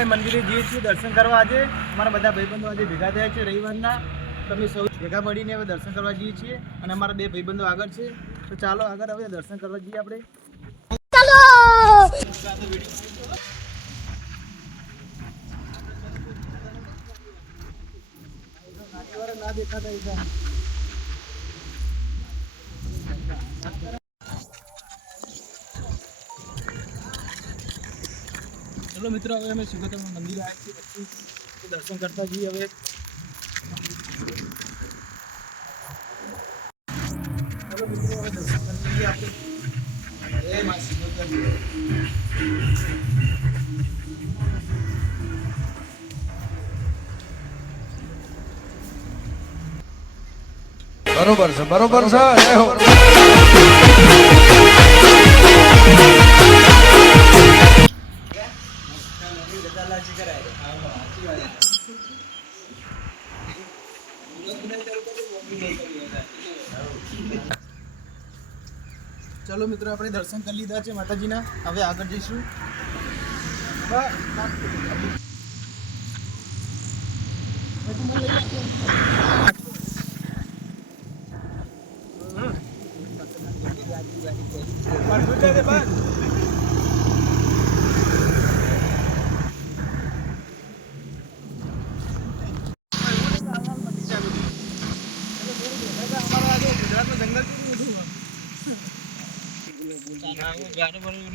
અમે મંદિરે જઈએ છીએ દર્શન કરવા. આજે અમારા બધા ભાઈબંધો આજે ભેગા થયા છે રવિવારના. તમે સૌ ભેગા મળીને હવે દર્શન કરવા જઈએ છીએ અને અમારા બે ભાઈબંધો આગળ છે. તો ચાલો આગળ હવે દર્શન કરવા જઈએ આપણે. ચાલો ના દેખાતા. ચલો મિત્રો, હવે અમે સિંગોતરમાં મંદિર આવ્યા છીએ. પછી દર્શન કરતા જઈએ હવે. ચલો મિત્રો, હવે દર્શન કરતા જઈએ આપણે. જય મા સિંગોતર. બરોબર છે, બરોબર છે. જય હો. ચલો મિત્રો, આપણે દર્શન કરી લીધા છે માતાજીના. હવે આગળ જઈશું.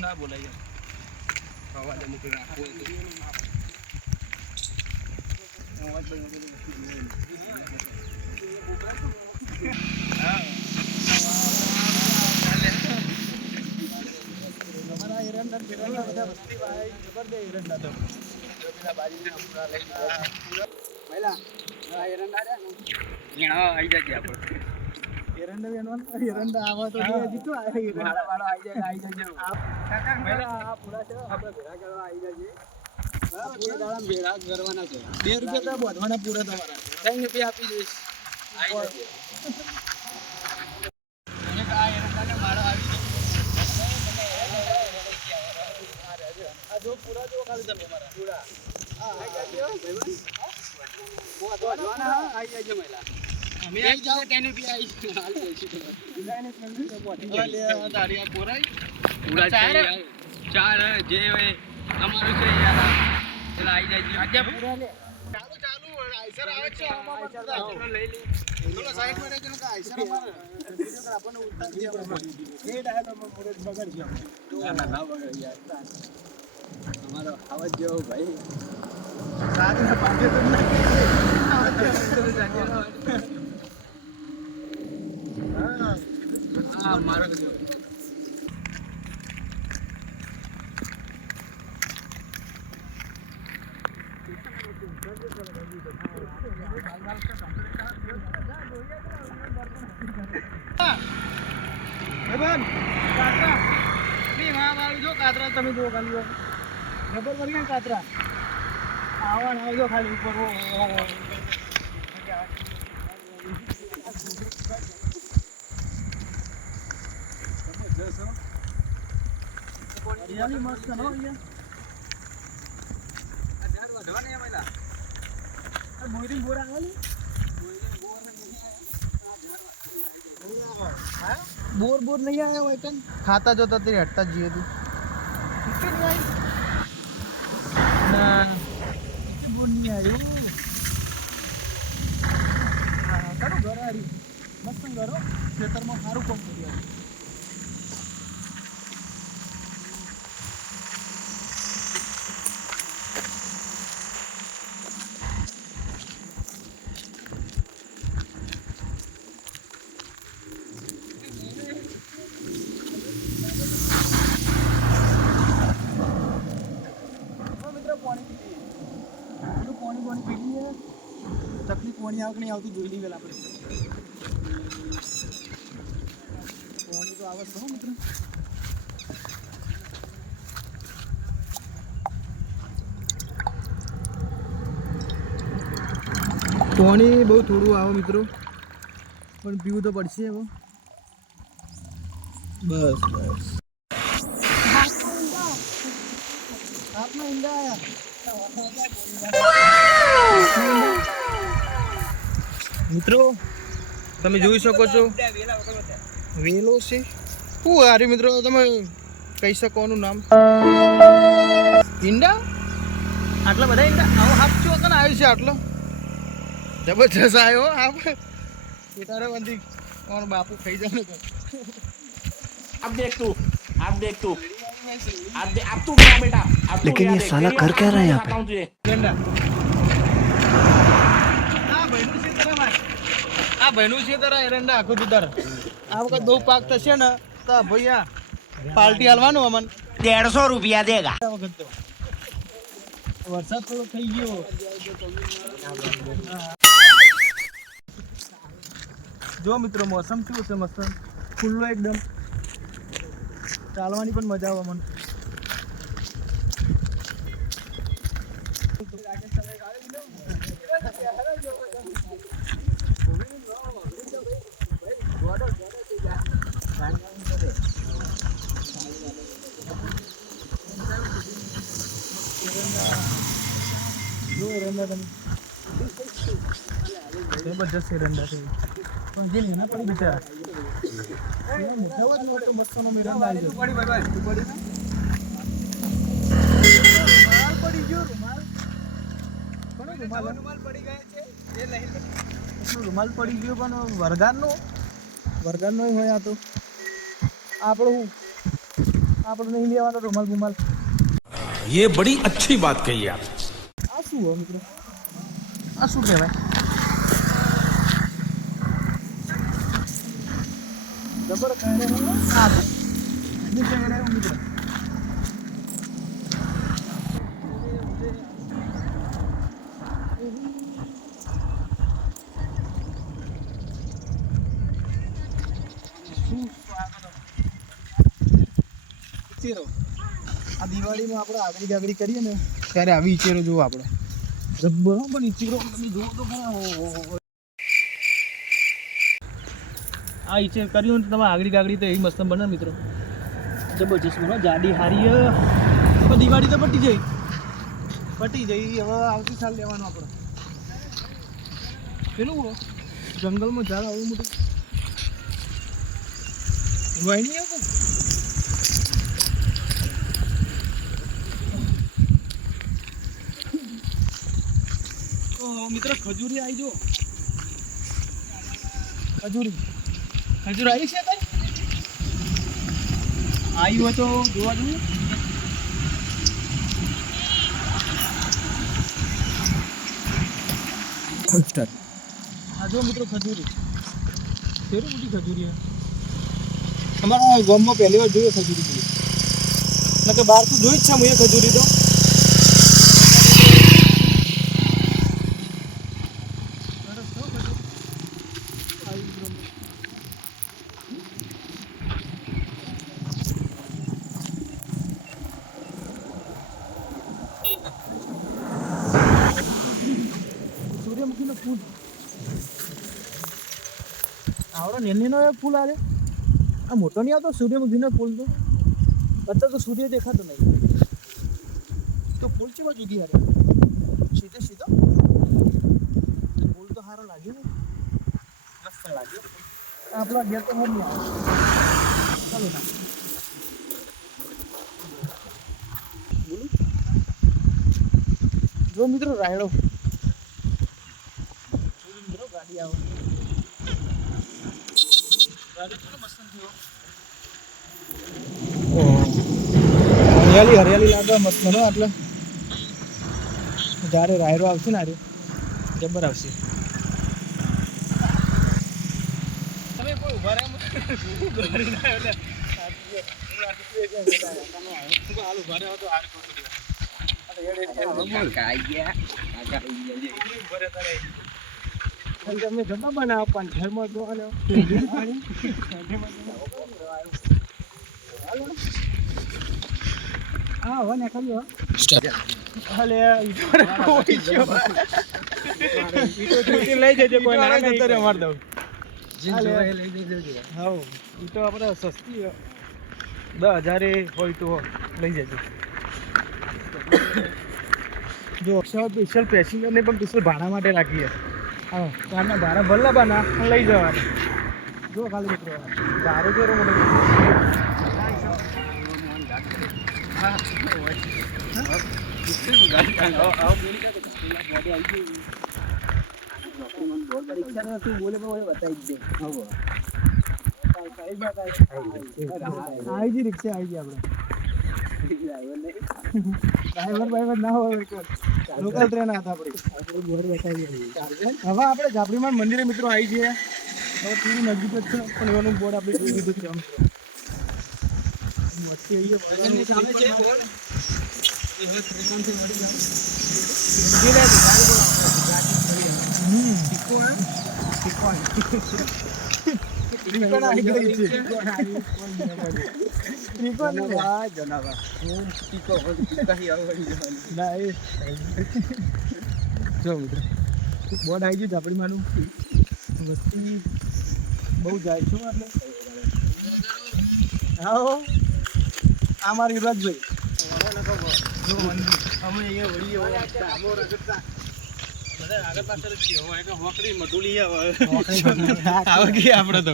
ના બોલાય અવાજ અમુક રાખવો અમારા એરંડા બધા વસ્તી ભાઈ જબરદસ્ત એરંડા તો પેલા બાજુના પૂરા લઈ પહેલા એરંડા આવી જાય આપણે એરંડા વેણવા એરંડા આવા તો જીતો આવી જાય કાકા પૂરા છે આપણે ભેગા કરવા આવી જાય. પૂરા દાડા ભેગા કરવાના છે. 2 રૂપિયા તો બોધવાના પૂરા તમારા 3 રૂપિયા આપી દઈશ. આવી જશે. એક આ એરંડાને મારો આવી ગયો. આ જો પૂરા જો ખાલી તમે મારા પૂરા આવી જાય ભાઈ. બોધવાના આવી જાય મહિલા. અમે આવી જાવ તેની બી આવી દારિયા પોરાઈ પૂરા ચાર જે હોય અમારું છે યાર. પેલા આવી જાય આજે પૂરા લે ચાલુ આઈસર આવે છે આમાં લઈ લે. ચલો સાઈડ માં રહેજો કે આઈસર અમારે આપણને ઉતાર દે. એ ડાયલોગ માં મોરે બગડ ગયો. ના બગડ યાર અમારો આવાજ જેવો ભાઈ સાદના પાકે તો ના મારો કાતરા તમે જો ખાલી ખબર પડી ને કાતરા આવવાનું આવજો ખાલી ઉપર. મસ્ત નો બોરિંગ બોર આવે બોર નહીં આવ્યા હોય કઈ ખાતા જોતા તે હટતા જઈએ તું બોર નહીં આવ્યું. કરો ઘર હારી મસ્ત કરો ખેતરમાં સારું કામ કર્યું. તકલીફ પાણી આવે કે નહીં આવતી જોઈ લઈએ આપણે. પાણી તો આવે છે મિત્ર. પાણી બહુ થોડું આવે મિત્રો, પણ પીવું તો પડશે હવે. બસ બસ હાથમાં ઈંડા આયા. મિત્રો તમે જોઈ શકો છો વેલો છે. શું હારી મિત્રો તમે કહી શકો એનું નામ? ઈંડા? આટલા બધા ઈંડા આવો હાફ છો કને આવ્યું છે આટલો જબરજસ્ત આવ્યો આપ એ તારે બંધી કોણ બાપુ ખાઈ જાય ને अब देख तू अब तू क्या बेटा अब लेकिन ये साला कर क्या रहा है यहाँ पे? बताऊं तुझे આ બહેનું છે તારા એરંડા આખું દુધાર આ વખત બહુ પાક થશે ને તો ભૈયા પાર્ટી હાલવાનું અમન 150 रुपया देगा આ વખત તો વરસાદ થોડો થઈ ગયો. જો મિત્રો મોસમ કેવું છે મસ્ત ખુલ્લો એકદમ ચાલવાની પણ મજા આવે મને. જબરજસ્ત એરંડા છે પણ જે લેના પડી બિચારા મોટો મસ્તનો એરંડા આવી ગયો. રૂમાલ પડી ગયો. રૂમાલ પડી ગયો છે એ લઈ રૂમાલ પડી ગયો પણ વરગારનો હોય આ તો આપણો નહીં લેવાનો રૂમાલ ગુમાલ. ये बड़ी अच्छी बात कही आप. આ શું હોય મિત્રો? આ શું કહેવાય? જબર કાંઈ આ નીચે ગયો મિત્રો. આ દિવાળીમાં આપણે આગળી કરીએ ને ત્યારે આવી ઈચેરો જોવો આપણે જબ્બર પણ ઈચેરો તમે જુઓ તો ખરા. આ ઈચેર કર્યું ને તમે આગળી તો એવી મસ્ત બને મિત્રો જબરજસ્ત બનો જાડી હારી. તો દિવાળી તો પટી જઈ હવે આવતી સાલ લેવાનું આપણે. પેલું જંગલમાં ઝાડ આવું મોટું વાય નહીં આવતું. મિત્ર ખજૂરી આવી જો ખજૂર આવી છે કઈ આવી હોય તો જોવા જોઈએ. આ જો મિત્રો ખજૂરી કેવી મોટી ખજૂરી અમારા ગામમાં પહેલી વાર જોઈએ ખજૂરી એટલે કે બહાર તો જોઈ જ છે હું એ ખજૂરી તો. સૂર્યમુખીનો ફૂલ આવડો નેનો ફૂલ આવે આ મોટો નહીં આવતો સૂર્યમુખીનો ફૂલ તો અત્યારે તો સૂર્ય દેખાતો નહીં તો ફૂલ છે બાજુ ગઈ યાર સીધો ફૂલ તો સારો લાગ્યો મસ્ત લાગ્યો. આપણા ઘેર તો હર નહીં આવે ચાલો ના બોલું જો મિત્રો રાયડો ગાડી આવો ગાડી કેટલો મસ્ત થયો. હરિયાળી લાગે મસ્ત ને એટલે જ્યારે રાયડો આવશે ને આરે જબર આવશે. તમે કોઈ ઉભા રહ્યા તમે જમા બનાવો પણ ઘરમાં જોવાનો હા હવે ને કર્યો હાલે લઈ જજો કોઈ ના નતર માર દઉં લઈ જજો. હા ઈ તો આપણે સસ્તી 10,000 હોય તો લઈ જજો. જો સ્પેશિયલ પેસેન્જરને પણ સ્પેશિયલ ભાડા માટે રાખીએ. હા, કારના ભાડા ભરલા બના અને લઈ જવાના. જો ખાલી મિત્રો ભાડું જો મોટો આવી રિક્ષા આવી ગઈ આપણે. ડ્રાઈવર ના હોય લોકલ ટ્રેન હતા આપણી. હવે આપણે ઝાપડીમાં મંદિરે મિત્રો આવી જઈએ. હવે પૂરી નજીક જ છે પણ એવાનું બોર્ડ આપણે જોઈ લીધું છે. બોર્ડ આવી ગયું ઝાપડી માનું. વસ્તી બહુ જાય છો એટલે હા આ મારા યુવરાજભાઈ અમે અહીંયા વળીએ આગળ પાછળ જ હોકડી મઢુલી આવે ગઈ આપણે તો.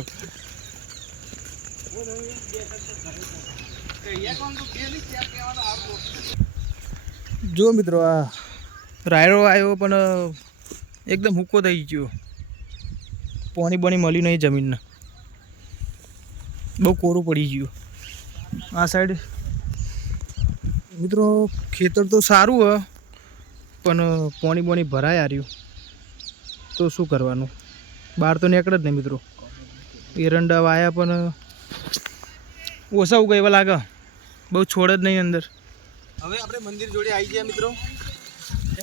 જો મિત્રો આ રાયડો આવ્યો પણ એકદમ હુક્કો થઈ ગયો. પાણી બની મળ્યું નહીં જમીનને. બહુ કોરું પડી ગયું આ સાઈડ. મિત્રો ખેતર તો સારું હ પણ પાણી બોણી ભરાય આવ્યું તો શું કરવાનું. બહાર તો નીકળે જ નહીં મિત્રો. એરંડા વાયા પણ ઓછા ઉગાવ્યા લાગે. બહુ છોડ જ નહીં અંદર. હવે આપણે મંદિર જોડે આવી ગયા મિત્રો.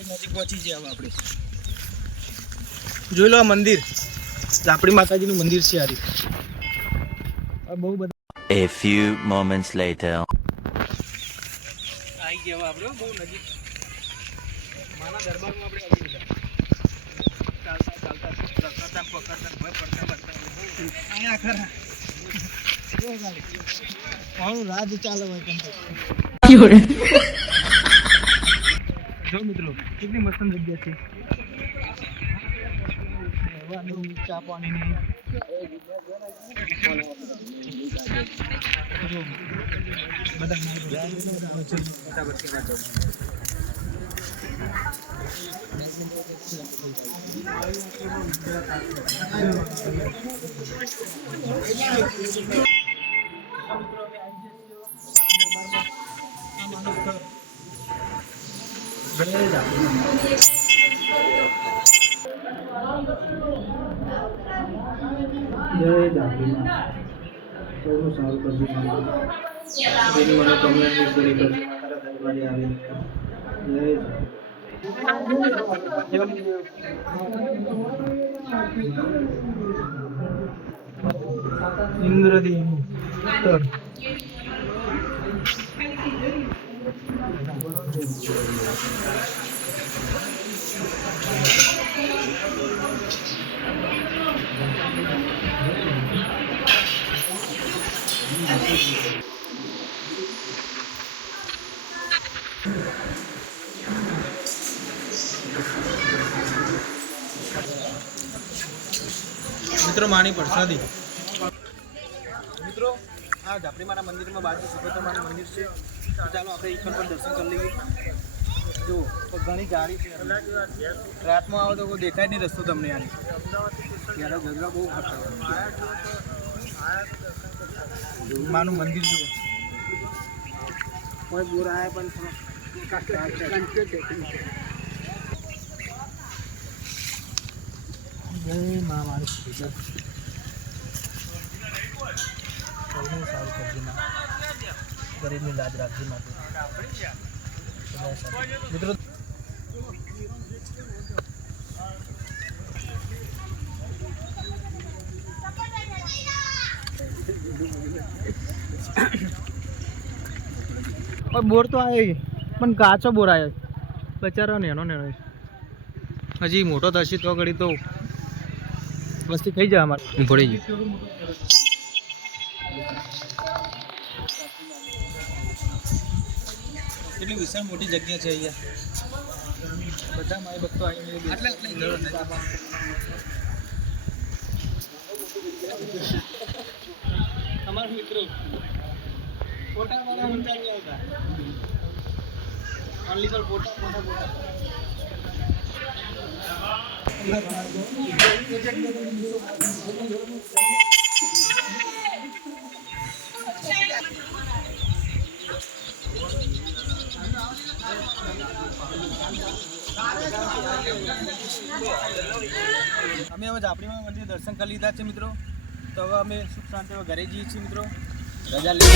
નજીક પહોંચી ગયા હવે આપણે. જોઈ લો આ મંદિર ઝાપડી માતાજીનું મંદિર છે. આરી બહુ બધા. A few moments later. આવી ગયા આપણે બહુ નજીક. માના દરબારમાં આપણે આવી ગયા. ચાલતા ચાલતા પકડતા અહીંયા ખરા રાજ ચાલે હોય કેમ જો મિત્રો કેટલી મસ્ત જગ્યા છે. ચા પાણીની સૌનું સારું કરજો. જેની મને કમ્યુનિટી પૂરી કરજો. મારા દરબારે આવી ઇન્દ્રદેવ ઉત્તર મિત્રો માની પ્રસાદી. મિત્રો આ ઝાપડીમાના મંદિરમાં બાજુ સુભદ્રામાનું મંદિર છે. તો ચાલો આપણે ઈશ્વર પર દર્શન કરી લઈએ. જો ઘણી જાળી છે. રાતમાં આવો તો કોઈ દેખાય નહીં રસ્તો તમને. યાર યાર ગરબા બહુ કરતા માનું મંદિર જુઓ. કોઈ બોર આવ્યા પણ જય મા મારી સારું કરજો માં. ગરીબની લાજ રાખજો માટે મિત્રો. બોર તો આવે પણ કાચો બોર આવ્યો બચારો નેનો હજી મોટો થશે તો ઘડી તો વસ્તી થઈ જાય. અમારે હું પડી ગયું. કેટલી વિશાળ મોટી જગ્યા છે અહીંયા. બધા મારા ભક્તો આવીને અમારા મિત્રો ફોટા મારા ઊંચા નહીં આવતા ઓનલી ફોર ફોટા અમે હવે ઝાપડીમાં મંદિર દર્શન કરી લીધા છે મિત્રો. તો હવે અમે સુખ શાંતિ ઘરે જઈએ છીએ મિત્રો. રજા લઈ